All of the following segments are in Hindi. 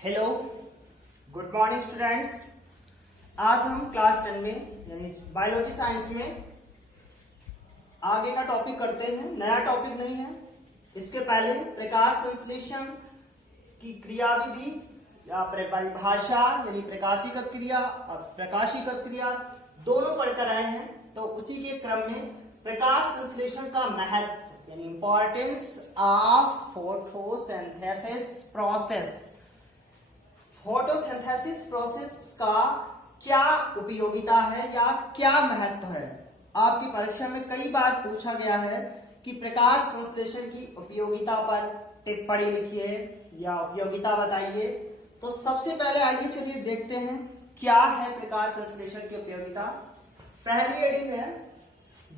Hello, good morning students. आज हम क्लास 10 में यानी बायोलॉजी साइंस में आगे का टॉपिक करते हैं। नया टॉपिक नहीं है। इसके पहले प्रकाश संश्लेषण की क्रियाविधि या परिभाषा यानी प्रकाशीय क्रिया और प्रकाशीय क्रिया दोनों पढ़कर आए हैं। तो उसी के क्रम में प्रकाश संश्लेषण का महत्व यानी importance of photosynthesis process, photosynthesis process का क्या उपयोगिता है या क्या महत्व है। आपकी परीक्षा में कई बार पूछा गया है कि प्रकाश संश्लेषण की उपयोगिता पर टिप्पणी लिखिए या उपयोगिता बताइए। तो सबसे पहले आइए चलिए देखते हैं क्या है प्रकाश संश्लेषण की उपयोगिता। पहली हेडिंग है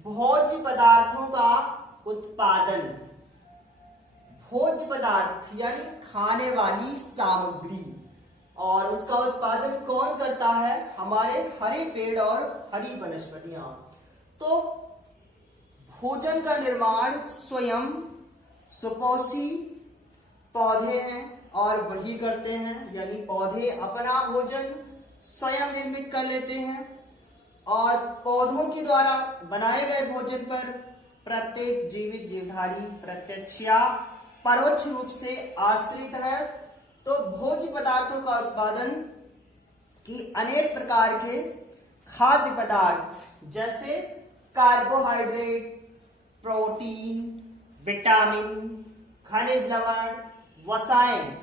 भोज्य पदार्थों का उत्पादन। भोज्य पदार्थ यानी खाने वाली सामग्री, और उसका उत्पादन कौन करता है? हमारे हरे पेड़ और हरी वनस्पतियां। तो भोजन का निर्माण स्वयं सुपोषी पौधे हैं और वही करते हैं, यानी पौधे अपना भोजन स्वयं निर्मित कर लेते हैं और पौधों के द्वारा बनाए गए भोजन पर प्रत्येक जीवित जीवधारी प्रत्यक्ष या परोक्ष रूप से आश्रित है। तो भोज्य पदार्थों का उत्पादन की अनेक प्रकार के खाद्य पदार्थ जैसे कार्बोहाइड्रेट, प्रोटीन, विटामिन, खनिज लवण, वसाएं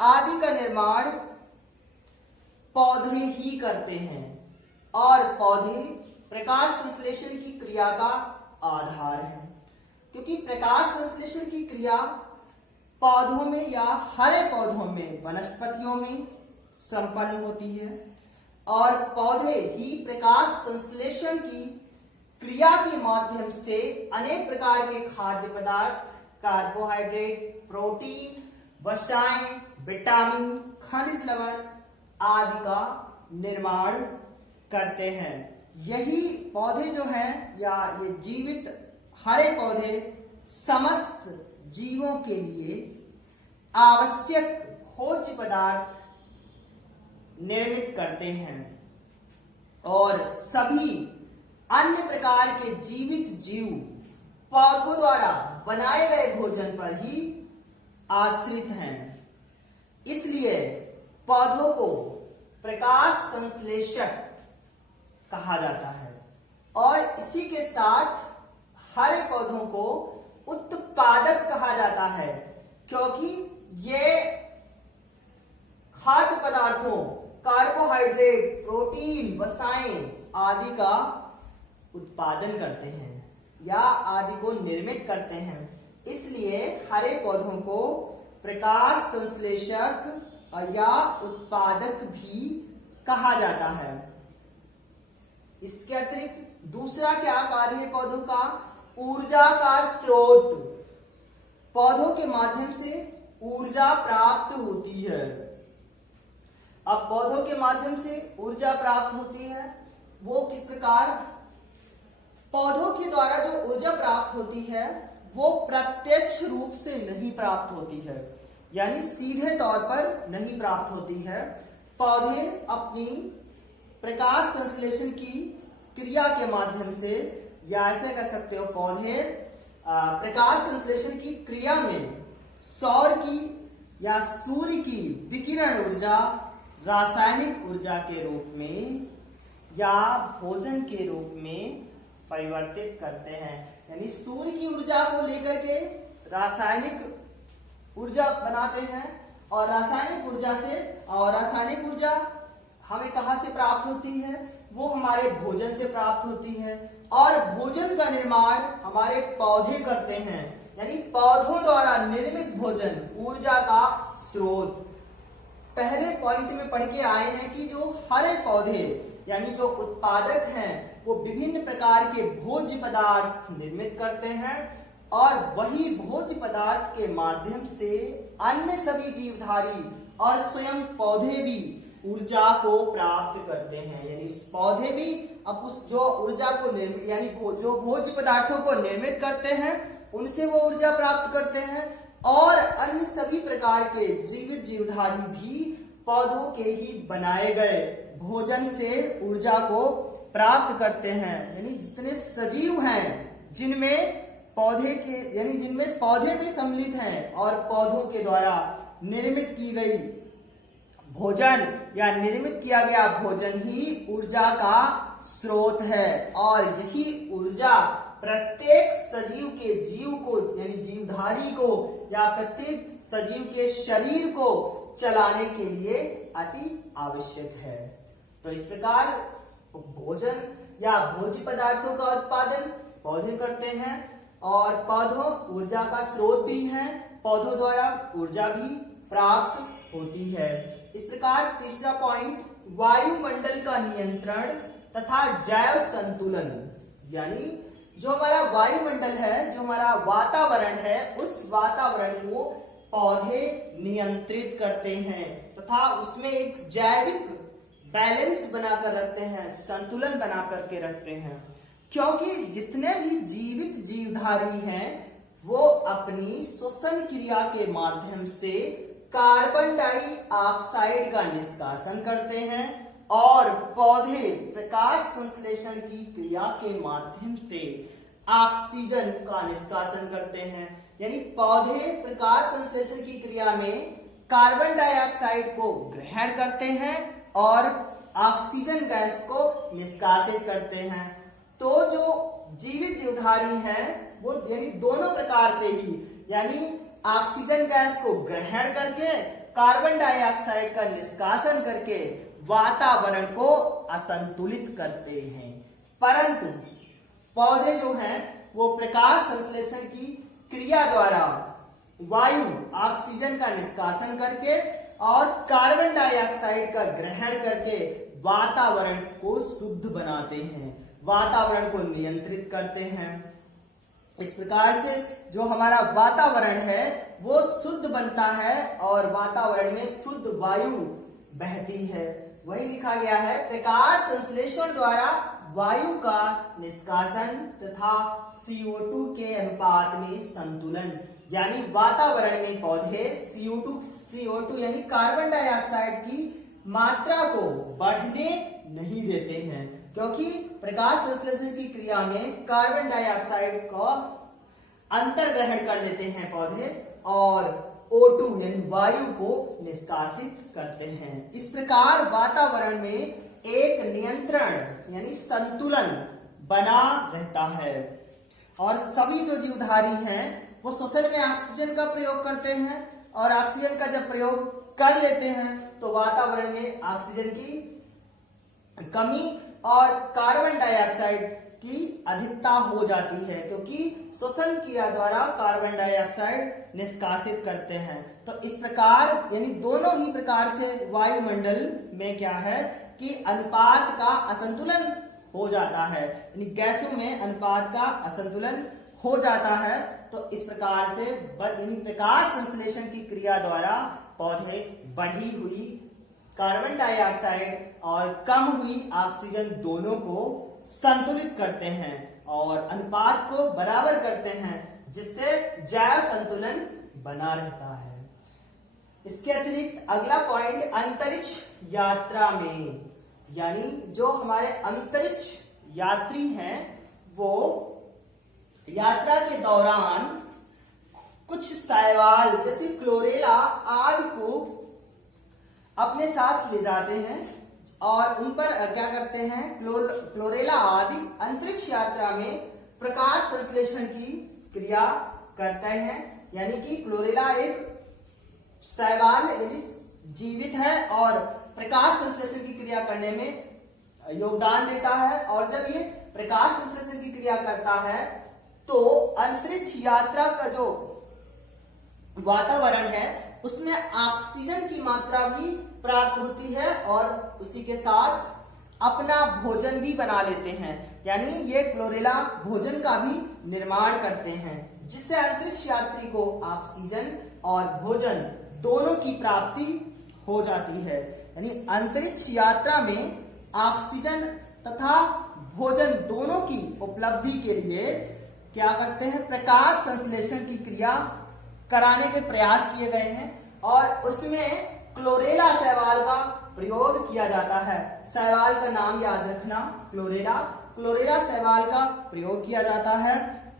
आदि का निर्माण पौधे ही करते हैं और पौधे प्रकाश संश्लेषण की क्रिया का आधार है। क्योंकि प्रकाश संश्लेषण की क्रिया पौधों में या हरे पौधों में, वनस्पतियों में संपन्न होती है और पौधे ही प्रकाश संश्लेषण की क्रिया के माध्यम से अनेक प्रकार के खाद्य पदार्थ, कार्बोहाइड्रेट, प्रोटीन, वसाएं, विटामिन, खनिज लवण आदि का निर्माण करते हैं। यही पौधे जो हैं या ये जीवित हरे पौधे समस्त जीवों के लिए आवश्यक भोज्य पदार्थ निर्मित करते हैं और सभी अन्य प्रकार के जीवित जीव पौधों द्वारा बनाए गए भोजन पर ही आश्रित हैं। इसलिए पौधों को प्रकाश संश्लेषक कहा जाता है और इसी के साथ हरे पौधों को उत्पादक कहा जाता है, क्योंकि ये खाद्य पदार्थों, कार्बोहाइड्रेट, प्रोटीन, वसाएं आदि का उत्पादन करते हैं या आदि को निर्मित करते हैं। इसलिए हरे पौधों को प्रकाश संश्लेषक या उत्पादक भी कहा जाता है। इसके अतिरिक्त दूसरा क्या कार्य है पौधों का? ऊर्जा का स्रोत। पौधों के माध्यम से ऊर्जा प्राप्त होती है। अब पौधों के माध्यम से ऊर्जा प्राप्त होती है वो किस प्रकार? पौधों के द्वारा जो ऊर्जा प्राप्त होती है वो प्रत्यक्ष रूप से नहीं प्राप्त होती है, यानी सीधे तौर पर नहीं प्राप्त होती है। पौधे अपनी प्रकाश संश्लेषण की क्रिया के माध्यम से, या ऐसे कह सकते हो पौधे प्रकाश संश्लेषण की क्रिया में सौर की या सूर्य की विकिरण ऊर्जा रासायनिक ऊर्जा के रूप में या भोजन के रूप में परिवर्तित करते हैं। यानी सूर्य की ऊर्जा को लेकर के रासायनिक ऊर्जा बनाते हैं और रासायनिक ऊर्जा हमें कहां से प्राप्त होती है? वो हमारे भोजन से प्राप्त होती है और भोजन का निर्माण हमारे पौधे करते हैं, यानी पौधों द्वारा निर्मित भोजन ऊर्जा का स्रोत। पहले पॉइंट में पढ़ के आए हैं कि जो हरे पौधे यानी जो उत्पादक हैं वो विभिन्न प्रकार के भोज्य पदार्थ निर्मित करते हैं और वही भोज्य पदार्थ के माध्यम से अन्य सभी जीवधारी और स्वयं पौधे भी ऊर्जा को प्राप्त करते हैं। यानी पौधे भी अब उस जो ऊर्जा को यानी जो भोज्य पदार्थों को निर्मित करते हैं उनसे वो ऊर्जा प्राप्त करते हैं और अन्य सभी प्रकार के जीवित जीवधारी भी पौधों के ही बनाए गए भोजन से ऊर्जा को प्राप्त करते हैं। यानी जितने सजीव हैं जिनमें पौधे भी सम्मिलित हैं और पौधों के द्वारा निर्मित की गई भोजन या निर्मित किया गया भोजन ही ऊर्जा का स्रोत है। और यही ऊर्जा प्रत्येक सजीव के जीव को यानी जीवधारी को या प्रत्येक सजीव के शरीर को चलाने के लिए अति आवश्यक है। तो इस प्रकार भोजन या भोज्य पदार्थों का उत्पादन पौधे करते हैं और पौधों ऊर्जा का स्रोत भी हैं, पौधों द्वारा ऊर्जा भी प्राप्त होती है। इस प्रकार तीसरा पॉइंट, वायुमंडल का नियंत्रण तथा जैव संतुलन, यानी जो हमारा वायुमंडल है, जो हमारा वातावरण है, उस वातावरण को पौधे नियंत्रित करते हैं तथा उसमें एक जैविक बैलेंस बनाकर रखते हैं, संतुलन बना करके रखते हैं। क्योंकि जितने भी जीवित जीवधारी हैं वो अपनी श्वसन क्रिया के माध्यम से कार्बन डाइऑक्साइड का निष्कासन करते हैं और पौधे प्रकाश संश्लेषण की क्रिया के माध्यम से ऑक्सीजन का निष्कासन करते हैं। यानी पौधे प्रकाश संश्लेषण की क्रिया में कार्बन डाइऑक्साइड को ग्रहण करते हैं और ऑक्सीजन गैस को निष्कासित करते हैं। तो जो जीवित जीवधारी हैं वो यानी दोनों प्रकार से ही, यानी ऑक्सीजन गैस को ग्रहण करके कार्बन डाइऑक्साइड का निष्कासन करके वातावरण को असंतुलित करते हैं। परंतु पौधे जो हैं वो प्रकाश संश्लेषण की क्रिया द्वारा वायु ऑक्सीजन का निष्कासन करके और कार्बन डाइऑक्साइड का ग्रहण करके वातावरण को शुद्ध बनाते हैं, वातावरण को नियंत्रित करते हैं। इस प्रकार से जो हमारा वातावरण है वो शुद्ध बनता है और वातावरण में शुद्ध वायु बहती है। वही लिखा गया है, प्रकाश संश्लेषण द्वारा वायु का निष्कासन तथा CO2 के अनुपात में संतुलन, यानी वातावरण में पौधे CO2 यानी कार्बन डाइऑक्साइड की मात्रा को बढ़ने नहीं देते हैं, क्योंकि प्रकाश संश्लेषण की क्रिया में कार्बन डाइऑक्साइड का अंतर ग्रहण कर लेते हैं पौधे और O2 यानी वायु को निष्कासित करते हैं। इस प्रकार वातावरण में एक नियंत्रण यानी संतुलन बना रहता है और सभी जो जीवधारी हैं वो श्वसन में ऑक्सीजन का प्रयोग करते हैं और ऑक्सीजन का जब प्रयोग कर लेते हैं तो वातावरण में ऑक्सीजन की कमी और कार्बन डाइऑक्साइड की अधिकता हो जाती है, क्योंकि श्वसन क्रिया द्वारा कार्बन डाइऑक्साइड निष्कासित करते हैं। तो इस प्रकार यानी दोनों ही प्रकार से वायुमंडल में क्या है कि अनुपात का असंतुलन हो जाता है, यानी गैसों में अनुपात का असंतुलन हो जाता है। तो इस प्रकार से प्रकाश संश्लेषण की क्रिया द्वारा पौधे बढ़ी हुई कार्बन डाइऑक्साइड और कम हुई ऑक्सीजन दोनों को संतुलित करते हैं और अनुपात को बराबर करते हैं, जिससे जैव संतुलन बना रहता है। इसके अतिरिक्त अगला पॉइंट, अंतरिक्ष यात्रा में, यानी जो हमारे अंतरिक्ष यात्री हैं वो यात्रा के दौरान कुछ शैवाल जैसे क्लोरेला आदि को अपने साथ ले जाते हैं और उन पर क्या करते हैं, क्लोरेला आदि अंतरिक्ष यात्रा में प्रकाश संश्लेषण की क्रिया करते हैं। यानी कि क्लोरेला एक शैवाल यानी जीवित है और प्रकाश संश्लेषण की क्रिया करने में योगदान देता है और जब ये प्रकाश संश्लेषण की क्रिया करता है तो अंतरिक्ष यात्रा का जो वातावरण है उसमें ऑक्सीजन की मात्रा भी प्राप्त होती है और उसी के साथ अपना भोजन भी बना लेते हैं। यानी ये क्लोरेला भोजन का भी निर्माण करते हैं, जिससे अंतरिक्ष यात्री को ऑक्सीजन और भोजन दोनों की प्राप्ति हो जाती है। यानी अंतरिक्ष यात्रा में ऑक्सीजन तथा भोजन दोनों की उपलब्धि के लिए क्या करते हैं, प्रकाश संश्लेषण की क्रिया कराने के प्रयास किए गए हैं और उसमें क्लोरेला शैवाल का प्रयोग किया जाता है। शैवाल का नाम याद रखना, क्लोरेला। क्लोरेला शैवाल का प्रयोग किया जाता है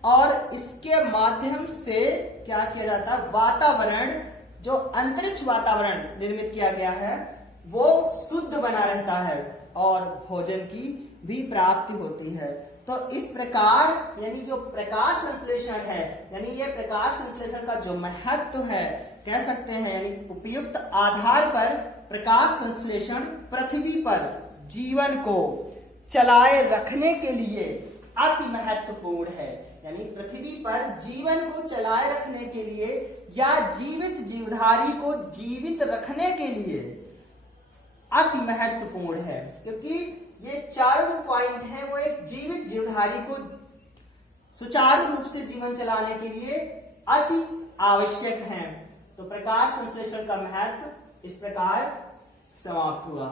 और इसके माध्यम से क्या किया जाता है, वातावरण, जो अंतरिक्ष वातावरण निर्मित किया गया है वो शुद्ध बना रहता है और भोजन की भी प्राप्ति होती है। तो इस प्रकार यानी जो प्रकाश संश्लेषण है, यानी ये प्रकाश संश्लेषण का जो महत्व है कह सकते हैं, यानी उपयुक्त आधार पर प्रकाश संश्लेषण पृथ्वी पर जीवन को चलाए रखने के लिए अति महत्वपूर्ण है। यानी पृथ्वी पर जीवन को चलाए रखने के लिए या जीवित जीवधारी को जीवित रखने के लिए अति महत्वपूर्ण है, क्योंकि ये चारों पॉइंट हैं वो एक जीवित जीवधारी को सुचारू रूप से जीवन चलाने के लिए अति आवश्यक हैं। तो प्रकाश संश्लेषण का महत्व इस प्रकार समाप्त हुआ।